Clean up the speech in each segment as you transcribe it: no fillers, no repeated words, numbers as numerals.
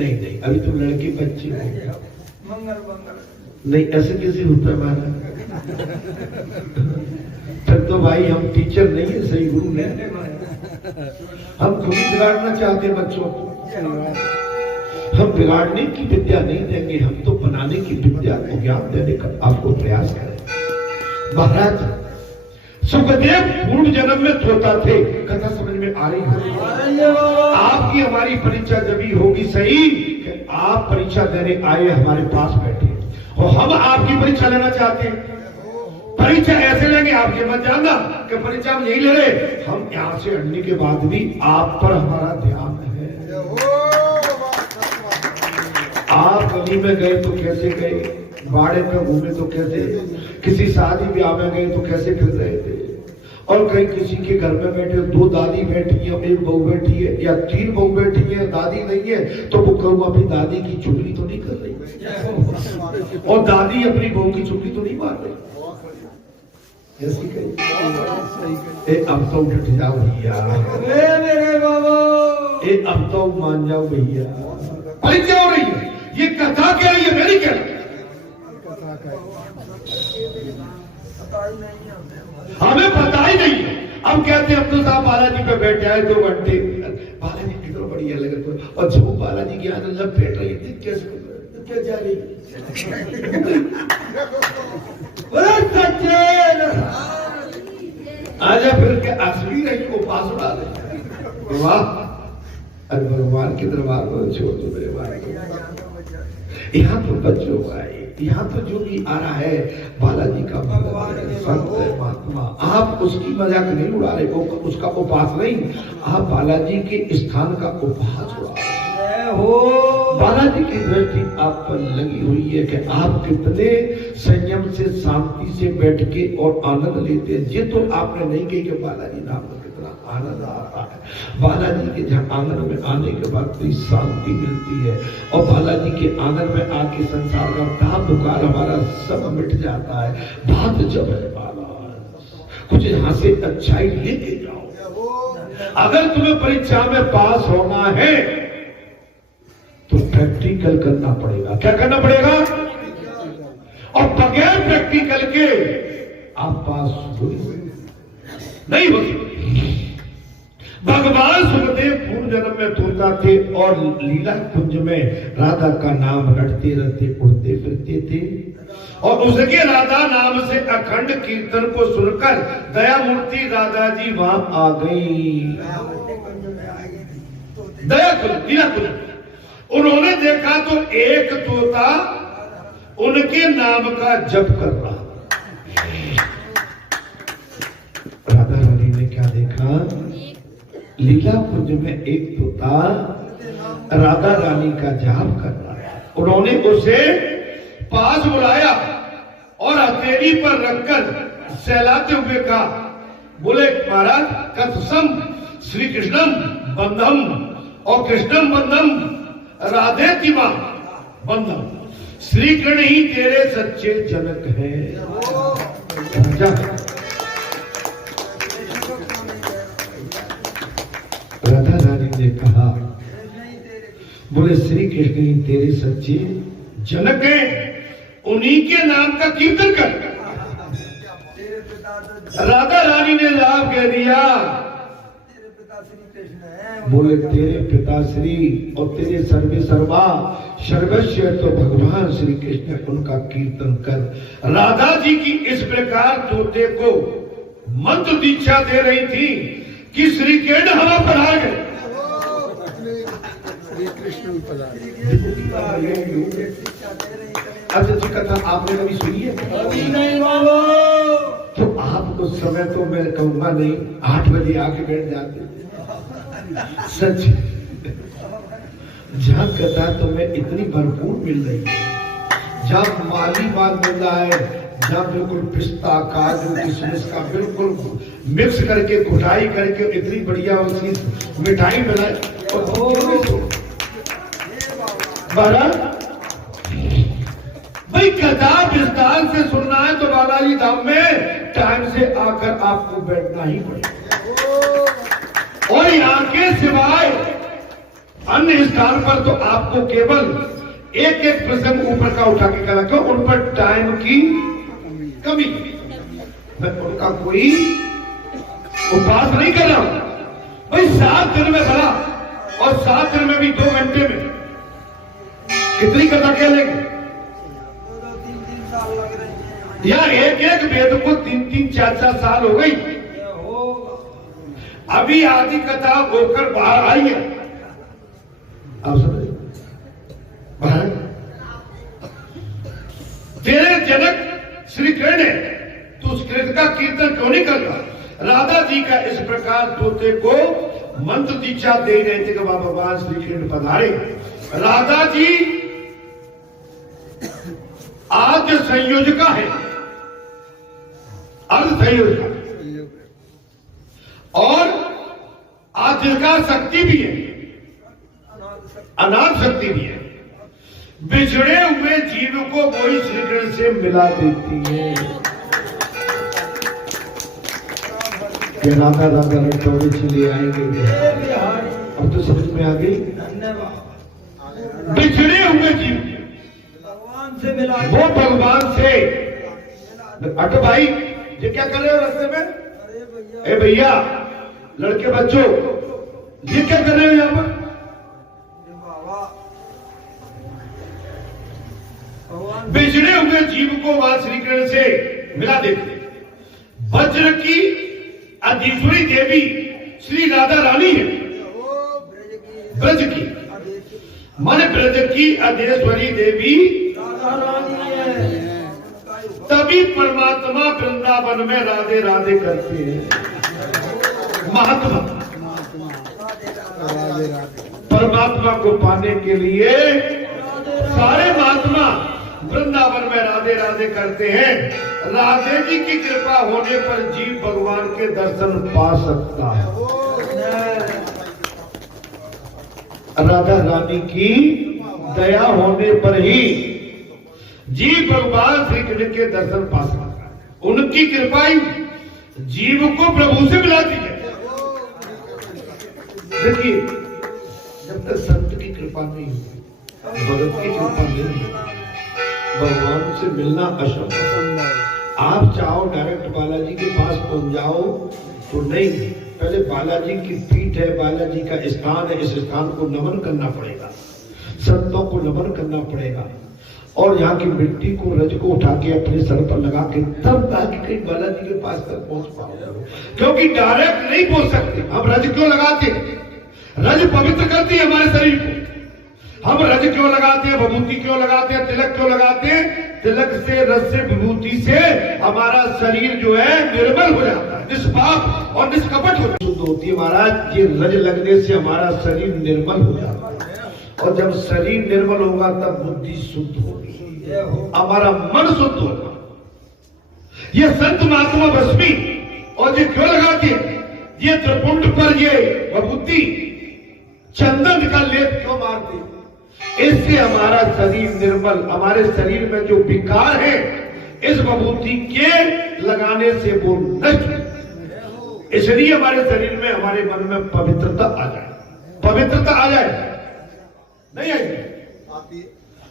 नहीं नहीं, अभी तुम लड़के बच्चे हो। नहीं ऐसे कैसे होता हमारा? फिर तो भाई हम टीचर नहीं है, सही गुरु नहीं। हम खुद बिगाड़ना चाहते बच्चों को। हम बिगाड़ने की विद्या नहीं देंगे, हम तो बनाने की विद्या को ज्ञान देने का आपको प्रयास करें। महाराज सुखदेव पूर्व जन्म में तोता थे। कथा समझ में आ रही है? आपकी हमारी परीक्षा जब ही होगी सही कि आप परीक्षा देने आए हमारे पास बैठे और हम आपकी परीक्षा लेना चाहते हैं। परीक्षा ऐसे लेंगे, आप ये मत जानना कि परीक्षा हम यही ले रहे। हम यहाँ से हटने के बाद भी आप पर हमारा ध्यान है। आप गली में गए तो कैसे गए, बाड़े में घूमे तो कैसे, किसी शादी ब्याह में गए तो कैसे फिर रहे थे, और कहीं किसी के घर में बैठे दो दादी बैठी है, एक बहू बैठी है या तीन बहू बैठी है, दादी नहीं है तो वो कहूँ अपनी दादी की चुगली तो नहीं कर रही और दादी अपनी बहू की चुगली तो नहीं मार रही। ऐसी कही अब तो उठ जाओ भैया, अब तो मान जाओ भैया। अरे क्या हो रही है? ये कथा क्या है? ये मेरी क्या हमें पता ही नहीं है। अब कहते हैं अब्दुल साहब बालाजी पे बैठ जाए 2 घंटे, बालाजी कितना बढ़िया लगे तो, और जब बालाजी की आनंद बैठ रही थी कैसे क्या जा रही आजा फिर के असली रही को पास उड़ा दे। वाह, अरे भगवान के दरबार में छोड़ दो मेरे भाई। यहाँ तो बच्चों का है, यहाँ तो जो भी आ रहा है बालाजी का संत है महात्मा, आप उसकी मजाक नहीं उड़ा रहे, उसका उपास नहीं, आप बालाजी के स्थान का उपहास उड़ा रहे हो। बालाजी की दृष्टि आप पर लगी हुई है कि आप कितने संयम से शांति से बैठ के और आनंद लेते हैं। ये तो आपने नहीं कही कि बालाजी नाम में कितना आनंद आता है। बालाजी के जहाँ आंगन में आने के बाद कोई शांति मिलती है और बालाजी के आंगन में आके संसार का दाप दुकार हमारा सब मिट जाता है। बात जब है बाला कुछ यहाँ से अच्छाई लेके जाओ। अगर तुम्हें परीक्षा में पास होना है तो प्रैक्टिकल करना पड़ेगा। क्या करना पड़ेगा? और बगैर प्रैक्टिकल के आप पास नहीं हो सकते। भगवान सुखदेव पूर्व जन्म में तोता थे और लीला कुंज में राधा का नाम रटते रहते उड़ते फिरते थे और उसके राधा नाम से अखंड कीर्तन को सुनकर दया मूर्ति राधा जी वहां आ गई। दया कुंज, लीला कुंज। उन्होंने देखा तो एक तोता उनके नाम का जप कर रहा। राधा रानी ने क्या देखा? लीला कुंज में एक तोता राधा रानी का जाप कर रहा है। उन्होंने उसे पास बुलाया और हथेली पर रखकर सहलाते हुए कहा, बोले महाराज कसम श्री कृष्णम बंधम और कृष्णम बंधम राधे तिमा बंधम, श्री कृष्ण ही तेरे सच्चे जनक हैं। राधा रानी ने कहा, बोले श्री कृष्ण ही तेरे सच्चे जनक हैं, उन्हीं के नाम का कीर्तन कर। राधा रानी ने जवाब कह दिया, बोले तेरे पिता श्री और तेरे सर्वे सर्वा सर्वस्व तो भगवान श्री कृष्ण, उनका कीर्तन कर। राधा जी की इस प्रकार तोते को मंत्र दीक्षा दे रही थी कि श्री कृष्ण हवा पढ़ा गए। अच्छा जी, कथा आपने कभी सुनी है? तो आप उस समय तो मैं कहूंगा नहीं, 8 बजे आके बैठ जाते सच। जहाँ कथा तुम्हें इतनी भरपूर मिल रही है, जहाँ माली माल मिल रहा है, जहाँ बिल्कुल पिस्ता काजू किशमिश का बिल्कुल मिक्स करके घुटाई करके इतनी बढ़िया उसकी मिठाई बनाए भाई कथा विस्तार से सुनना है तो बालाजी धाम में टाइम से आकर आपको बैठना ही पड़ेगा। और यहाँ के सिवाय अन्य स्थान पर तो आपको केवल एक एक प्रसंग ऊपर का उठा के करा, क्यों? उन पर टाइम की कमी, मैं उनका कोई उपवास नहीं कर रहा हूं भाई। 7 दिन में भला, और 7 दिन में भी 2 घंटे में कितनी कथा कह लेंगे? या एक एक वेद को 3-3, 4-4 साल हो गई। अभी आदि कथा होकर बाहर आई है, आप समझ बाहर। तेरे जनक श्री कृष्ण है, तू उस कृष्ण का कीर्तन क्यों नहीं करता? राधा जी का इस प्रकार तोते को मंत्र दीक्षा दे रहे थे कि भगवान श्री कृष्ण पधारे। राधा जी आद्य संयोजका है, अर्ध संयोजका, और आद्यकार शक्ति भी है, अनाथ शक्ति भी है। बिछड़े हुए जीव को वही श्री कृष्ण से मिला देती है। कि राधा राधा रटोरी चली आएंगे, अब तो समझ में आ गई। बिछड़े हुए जीव भगवान से मिला, वो भगवान से। अटो भाई, ये क्या कर रहे हो रास्ते में? ए भैया, लड़के बच्चों, ये क्या कर रहे हो यहाँ पर? बिछड़े हुए जीव को वहां श्री कृष्ण से मिला देते। वज्र की अधीश्वरी देवी श्री राधा रानी है, ब्रज की, मन ब्रज की अधीश्वरी देवी राधा रानी है। तभी परमात्मा वृंदावन में राधे राधे करते हैं। महात्मा परमात्मा को पाने के लिए सारे महात्मा वृंदावन में राधे राधे करते हैं। राधे जी की कृपा होने पर जीव भगवान के दर्शन पा सकता है। राधा रानी की दया होने पर ही जीव भगवान श्री कृष्ण के दर्शन पा सकता है। उनकी कृपा ही जीव को प्रभु से मिलाती है। देखिए, जब तक संत की कृपा नहीं होगी, भगत की कृपा नहीं होगी, भगवान से मिलना असंभव है। आप चाहो डायरेक्ट बालाजी के पास पहुंच जाओ तो नहीं, पहले बालाजी की पीठ है, बालाजी का स्थान है, इस स्थान को नमन करना पड़ेगा, संतों को नमन करना पड़ेगा, और यहाँ की मिट्टी को, रज को उठा के अपने सर पर लगा के तब जाके कहीं बालाजी के पास तक पहुंच पाओगे। क्योंकि डायरेक्ट नहीं पहुंच सकते। हम रज क्यों लगाते? रज पवित्र करती है हमारे शरीर को। हम रज क्यों लगाते हैं, विभूति क्यों लगाते हैं, तिलक क्यों लगाते हैं? तिलक से, रज से, विभूति से हमारा शरीर जो है निर्मल हो जाता है, निष्पाप और निष्कपट हो जाता है, शुद्ध होती है। महाराज, ये रज लगने से हमारा शरीर निर्मल हो जाता है, और जब शरीर निर्मल होगा तब बुद्धि शुद्ध होगी, हमारा मन शुद्ध होगा। ये संत महात्मा भस्मी, और ये क्यों लगाते हैं? ये त्रिपुंड पर ये विभूति चंदन का लेप क्यों मारते? इससे हमारा शरीर निर्मल, हमारे शरीर में जो विकार है इस विभूति के लगाने से वो नष्ट। इसलिए हमारे शरीर में, हमारे मन में पवित्रता आ जाए। पवित्रता आ जाए, नहीं आएगी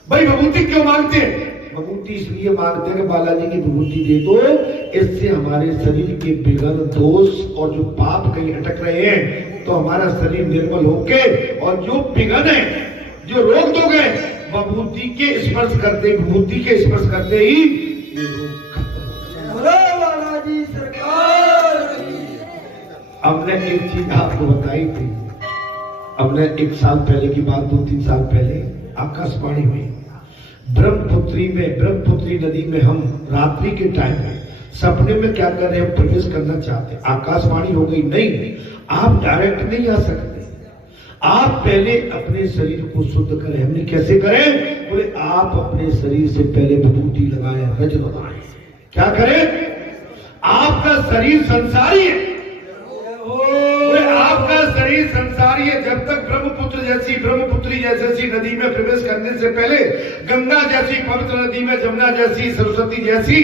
भाई। विभूति क्यों मांगते हैं? विभूति इसलिए मांगते हैं कि बालाजी की विभूति दे दो, इससे हमारे शरीर के विघ्न, दोष और जो पाप कहीं अटक रहे हैं तो हमारा शरीर निर्मल होके, और जो विघ्न है, जो रोक दो गए, विभूति के स्पर्श करते, विभूति के स्पर्श करते ही बालाजी सरकार। हमने एक चीज आपको बताई थी, हमने 1 साल पहले की बात, 2-3 साल पहले आकाशवाणी हुई ब्रह्मपुत्री नदी में हम रात्रि के टाइम में सपने में क्या कर रहे हैं, प्रवेश करना चाहते हैं। आकाशवाणी हो गई, नहीं, आप डायरेक्ट नहीं आ सकते, आप पहले अपने शरीर को शुद्ध करें। हमने कैसे करें? बोले आप अपने शरीर से पहले विभूति लगाएं, रज लगाएं। क्या करें? आपका शरीर संसारी है, बोले आपका शरीर संसारी है। जब तक ब्रह्मपुत्री जैसी नदी में प्रवेश करने से पहले, गंगा जैसी पवित्र नदी में, जमुना जैसी, सरस्वती जैसी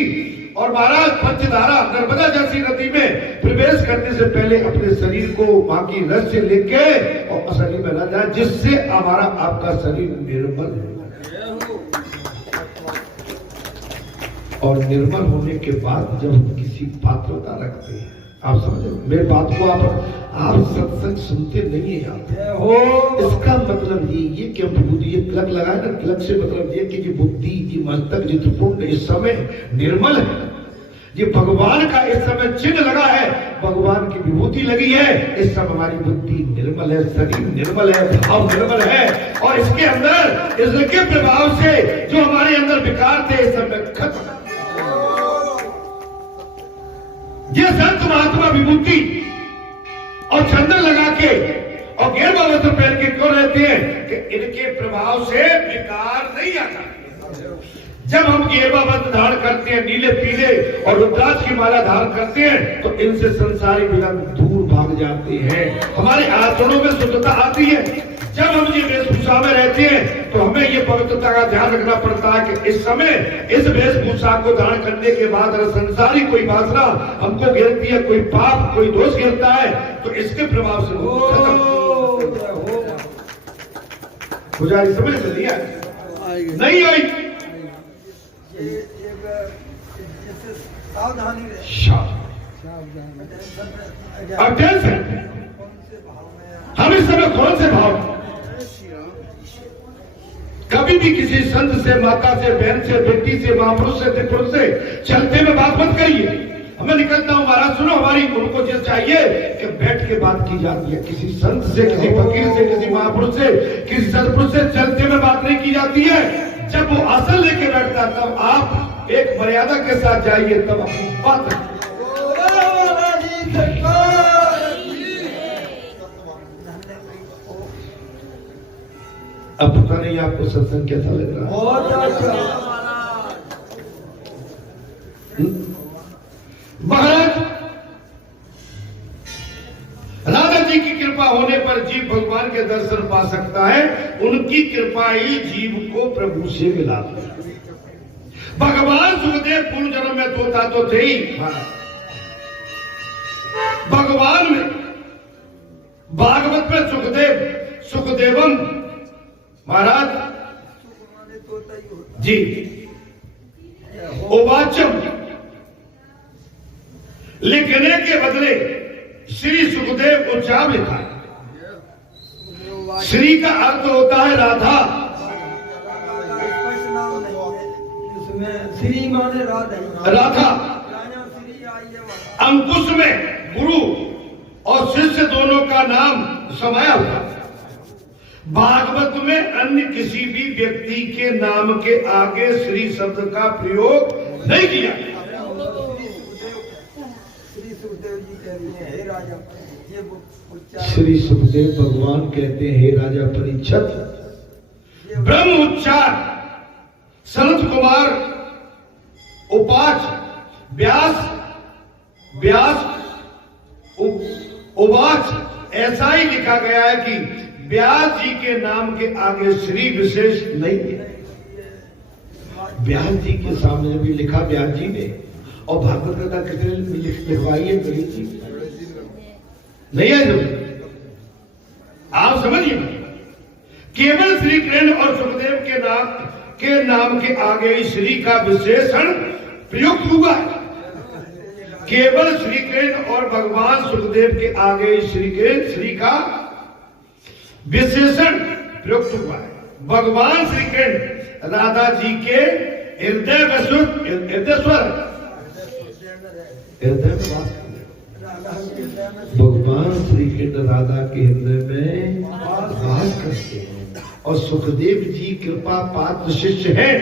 और महाराज पंचधारा नर्मदा जैसी नदी में प्रवेश करने से पहले अपने शरीर को मां की रस से लेके और शरीर में रह जाए, जिससे हमारा आपका शरीर निर्मल हो। और निर्मल होने के बाद जब हम किसी पात्रता रखते हैं, आप समझे मेरे बात को, आप सत्संग सुनते नहीं है आप। इसका मतलब ये कि बुद्धि, ये क्लक लगाए ना, क्लक से मतलब ये कि बुद्धि, ये मस्तक, ये त्रिपुंड इस समय निर्मल है। ये भगवान का इस समय चिन्ह लगा है, भगवान की विभूति लगी है। इस समय हमारी बुद्धि निर्मल है, शरीर निर्मल है, भाव निर्मल है, और इसके अंदर इसके प्रभाव से जो हमारे अंदर विकार थे इस समय खत्म। ये संत महात्मा विभूति और चंदन लगा के और गेरुआ वस्त्र पहन के क्यों रहते हैं कि इनके प्रभाव से विकार नहीं आता। जब हम गेरुआ वस्त्र धारण करते हैं, नीले पीले और रुद्राक्ष की माला धारण करते हैं, तो इनसे संसारी विघ्न दूर भाग जाते हैं, हमारे आचरणों में शुद्धता आती है। जब हम ये वेशभूषा में रहते हैं तो हमें ये पवित्रता का ध्यान रखना पड़ता है कि इस समय इस वेशभूषा को धारण करने के बाद अगर संसारी कोई वासना हमको घेरती है, कोई पाप, कोई दोष घेरता है, तो इसके प्रभाव से गुजारी समझ में नहीं आई, नहीं आई। हम इस समय कौन से भाव, कभी भी किसी संत से, माता से, बहन से, बेटी से, महापुरुष से, पुरुष से चलते में बात मत करिए। हमें निकलता हूं महाराज, सुनो, हमारी उनको जो चाहिए कि बैठ के बात की जाती है। किसी संत से, किसी फकीर से, किसी महापुरुष से, किसी सदपुरुष से चलते में बात नहीं की जाती है। जब वो आसन लेके बैठता तब आप एक मर्यादा के साथ जाइए, तब अपनी बात। अब पता नहीं आपको सत्संग कैसा लग रहा है। महाराज, राधा जी की कृपा होने पर जीव भगवान के दर्शन पा सकता है। उनकी कृपा ही जीव को प्रभु से मिलाती है। भगवान सुखदेव पूर्व जन्म में तोता तो थे ही, भगवान में भागवत में सुखदेवम महाराज जी उवाचम लिखने के बदले श्री सुखदेव उच्चाव लिखा। श्री का अर्थ होता है राधा, श्री माने राधा। अंकुश में गुरु और शिष्य दोनों का नाम समाया हुआ। भागवत में अन्य किसी भी व्यक्ति के नाम के आगे श्री शब्द का प्रयोग नहीं किया। श्री सुखदेव भगवान कहते हैं, हे राजा परीक्षित, ब्रह्म उच्चार सनत कुमार उपाच व्यास उवाच, ऐसा ही लिखा गया है कि व्यास जी के नाम के आगे श्री विशेष नहीं है। व्यास जी के सामने भी लिखा व्यास जी ने, और भागवत कथा कितने लिखवाई है गणेश जी नहीं है। आप समझिए, केवल श्री कृष्ण और सुखदेव के नाम के आगे ही श्री का विशेषण प्रयुक्त हुआ है। केवल श्री कृष्ण और भगवान सुखदेव के आगे श्री का विशेषण प्रयुक्त हुआ है। भगवान श्री कृष्ण राधा जी के हृदय में भगवान श्री कृष्ण राधा के हृदय में वास करते हैं, और सुखदेव जी कृपा पात्र शिष्य हैं।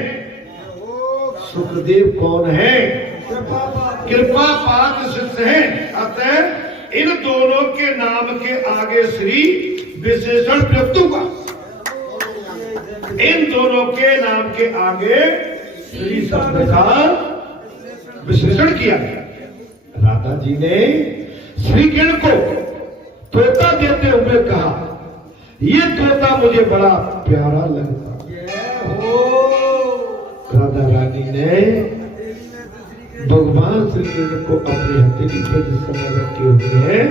सुखदेव कौन है? कृपा पात्र शिष्य हैं। अतः इन दोनों के नाम के आगे श्री विशेषण प्रयुक्त हुआ। इन दोनों के नाम के आगे श्री शब्द का विशेषण किया गया। राधा जी ने श्री कृष्ण को तोता देते हुए कहा, ये तोता मुझे बड़ा प्यारा लगता। राधा रानी ने भगवान श्री कृष्ण को अपने हथेली पर जिस समय रखे हुए हैं,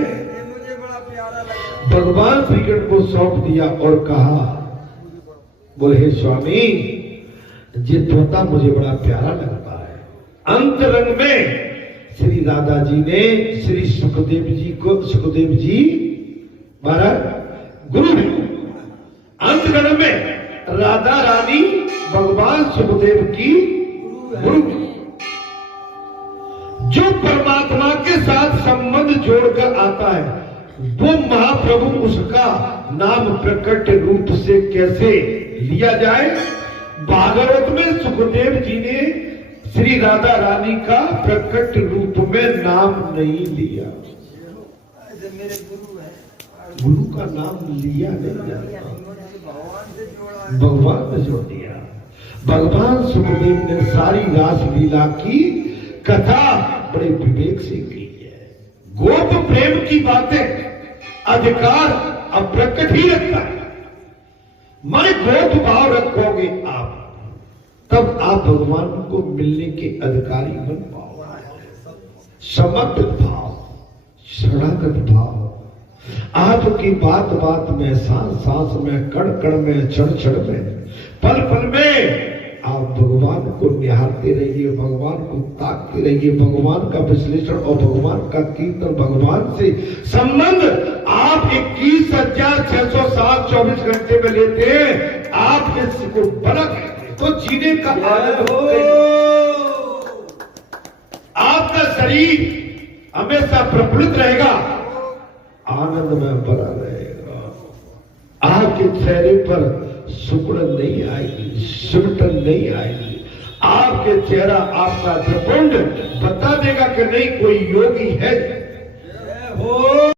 मुझे बड़ा प्यारा लगता। भगवान श्री कृष्ण को सौंप दिया और कहा, बोले हे स्वामी, ये तोता मुझे बड़ा प्यारा लगता है। अंतरंग में श्री राधा जी ने श्री सुखदेव जी को, सुखदेव जी महाराज गुरु हैं, अंतरंग में राधा रानी भगवान सुखदेव की गुरु हैं। जो परमात्मा के साथ संबंध जोड़कर आता है, वो महाप्रभु उसका नाम प्रकट रूप से कैसे लिया जाए। भागवत में सुखदेव जी ने श्री राधा रानी का प्रकट रूप में नाम नहीं लिया, मेरे गुरु है, गुरु का नाम लिया नहीं जाता, भगवान ने जोड़ दिया। भगवान सुखदेव ने सारी रास लीला की कथा बड़े विवेक से की है। गोप प्रेम की बातें अधिकार अब प्रकट ही रखता है। माने गोप भाव रखोगे आप, तब आप भगवान को मिलने के अधिकारी बन पाओगे। समर्पित भाव, शरणागत भाव, आपकी बात बात में, सांस सांस में, कण कण में, क्षण क्षण में, पल पल में आप भगवान को निहारते रहिए, भगवान को ताकते रहिए, भगवान का विश्लेषण और भगवान का कीर्तन, भगवान से संबंध आप 21,607 24 घंटे में लेते हैं। आप इसको बलक तो जीने का आनंद हो, आपका शरीर हमेशा प्रफुल्लित रहेगा, आनंद में भरा रहेगा। आपके चेहरे पर सुकुड़न नहीं आएगी, सिमटन नहीं आएगी। आपके चेहरा, आपका त्रिपुंड बता देगा कि नहीं कोई योगी है।